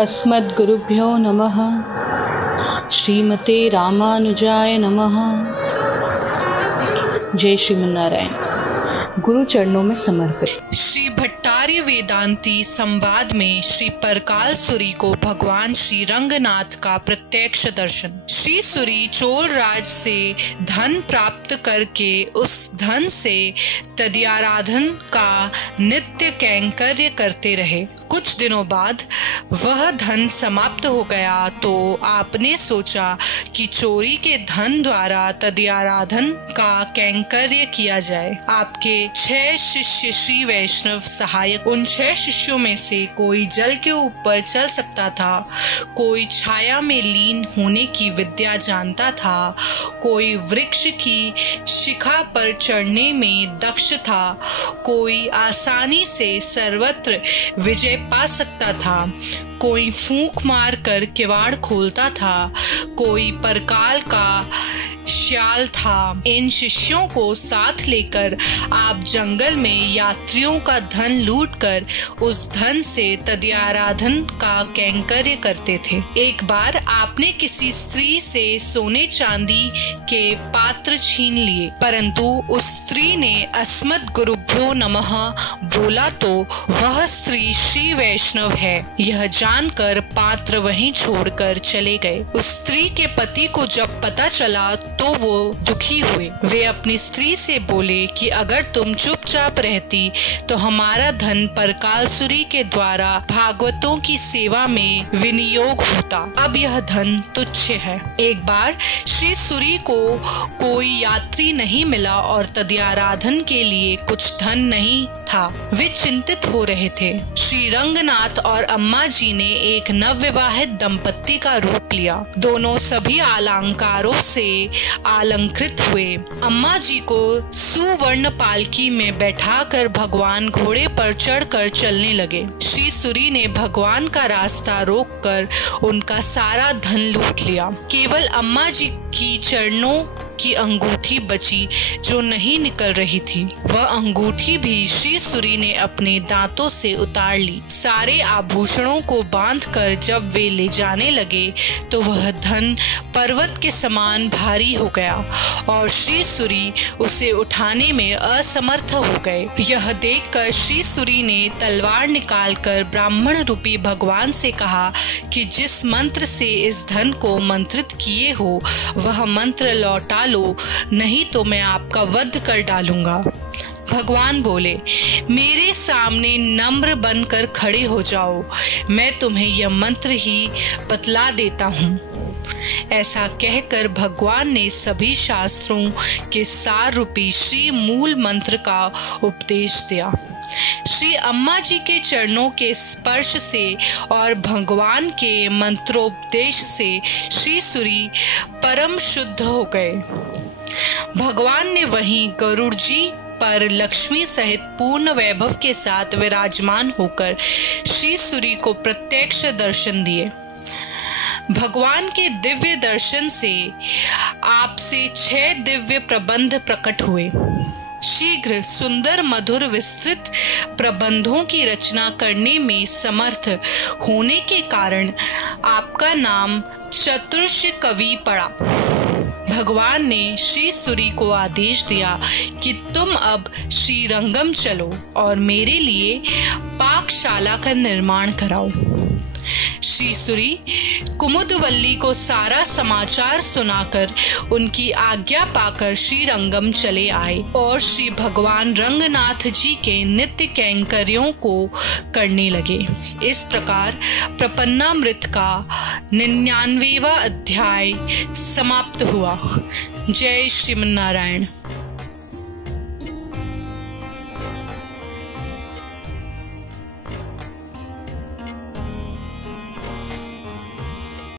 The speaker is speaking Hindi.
अस्मद्गुरुभ्यो नमः। श्रीमते रामानुजाय नमः। जय श्रीमन्नारायण। गुरु चरणों में समर्पित। श्री भट्टार्य वेदांती संवाद में श्री परकाल सूरी को भगवान श्री रंगनाथ का प्रत्यक्ष दर्शन। श्री सूरी चोल राज से धन प्राप्त करके उस धन से तदीयाराधन का नित्य कैंकर्य करते रहे। कुछ दिनों बाद वह धन समाप्त हो गया तो आपने सोचा कि चोरी के धन द्वारा तदीयाराधन का कैंकर्य किया जाए। आपके 6 शिष्य श्री वैष्णव सहायक। उन 6 शिष्यों में से कोई जल के ऊपर चल सकता था, कोई छाया में लीन होने की विद्या जानता था, कोई वृक्ष की शिखा पर चढ़ने में दक्ष था, कोई आसानी से सर्वत्र विजय पा सकता था, कोई फूंक मार कर किवाड़ खोलता था, कोई परकाल का श्याल था। इन शिष्यों को साथ लेकर आप जंगल में यात्रियों का धन लूटकर उस धन से तदीयाराधन का कैंकर्य करते थे। एक बार आपने किसी स्त्री से सोने चांदी के पात्र छीन लिए, परंतु उस स्त्री ने अस्मद्गुरुभ्यो नमः बोला तो वह स्त्री श्री वैष्णव है। यह जानकर पात्र वहीं छोड़कर चले गए। उस स्त्री के पति को जब पता चला तो वो दुखी हुए। वे अपनी स्त्री से बोले कि अगर तुम चुपचाप रहती तो हमारा धन परकाल सूरी के द्वारा भागवतों की सेवा में विनियोग होता। अब यह धन तुच्छ है। एक बार श्री सूरी को कोई यात्री नहीं मिला और तदीयाराधन के लिए कुछ धन नहीं था। वे चिंतित हो रहे थे। श्री रंगनाथ और अम्मा जी ने एक नवविवाहित दंपत्ति का रूप लिया। दोनों सभी अलंकारों से अलंकृत हुए। अम्मा जी को सुवर्ण पालकी में बैठाकर भगवान घोड़े पर चढ़कर चलने लगे। श्री सूरी ने भगवान का रास्ता रोककर उनका सारा धन लूट लिया। केवल अम्मा जी की चरणों की अंगूठी बची जो नहीं निकल रही थी। वह अंगूठी भी श्री सूरी ने अपने दांतों से उतार ली। सारे आभूषणों को बांधकर जब वे ले जाने लगे तो वह धन पर्वत के समान भारी हो गया और श्री सूरी उसे उठाने में असमर्थ हो गए। यह देखकर श्री सूरी ने तलवार निकालकर ब्राह्मण रूपी भगवान से कहा कि जिस मंत्र से इस धन को मंत्रित किए हो वह मंत्र लौटा लो, नहीं तो मैं आपका वध कर डालूंगा। भगवान बोले, मेरे सामने नम्र बनकर खड़े हो जाओ, मैं तुम्हें यह मंत्र ही बतला देता हूँ। ऐसा कहकर भगवान ने सभी शास्त्रों के सार रूपी श्री मूल मंत्र का उपदेश दिया। श्री अम्मा जी के चरणों के स्पर्श से और भगवान के मंत्रोपदेश से श्री सूरी परम शुद्ध हो गए। भगवान ने वहीं गरुड़ जी पर लक्ष्मी सहित पूर्ण वैभव के साथ विराजमान होकर श्री सूरी को प्रत्यक्ष दर्शन दिए। भगवान के दिव्य दर्शन से आपसे 6 दिव्य प्रबंध प्रकट हुए। शीघ्र सुंदर मधुर विस्तृत प्रबंधों की रचना करने में समर्थ होने के कारण आपका नाम चतुर्ष कवि पड़ा। भगवान ने श्री सूरी को आदेश दिया कि तुम अब श्रीरंगम चलो और मेरे लिए पाकशाला का निर्माण कराओ। श्री सूरी कुमुदवल्ली को सारा समाचार सुनाकर उनकी आज्ञा पाकर श्रीरंगम चले आए और श्री भगवान रंगनाथ जी के नित्य कैंकर्यों को करने लगे। इस प्रकार प्रपन्नामृत का 99वां अध्याय समाप्त हुआ। जय श्रीमन्नारायण।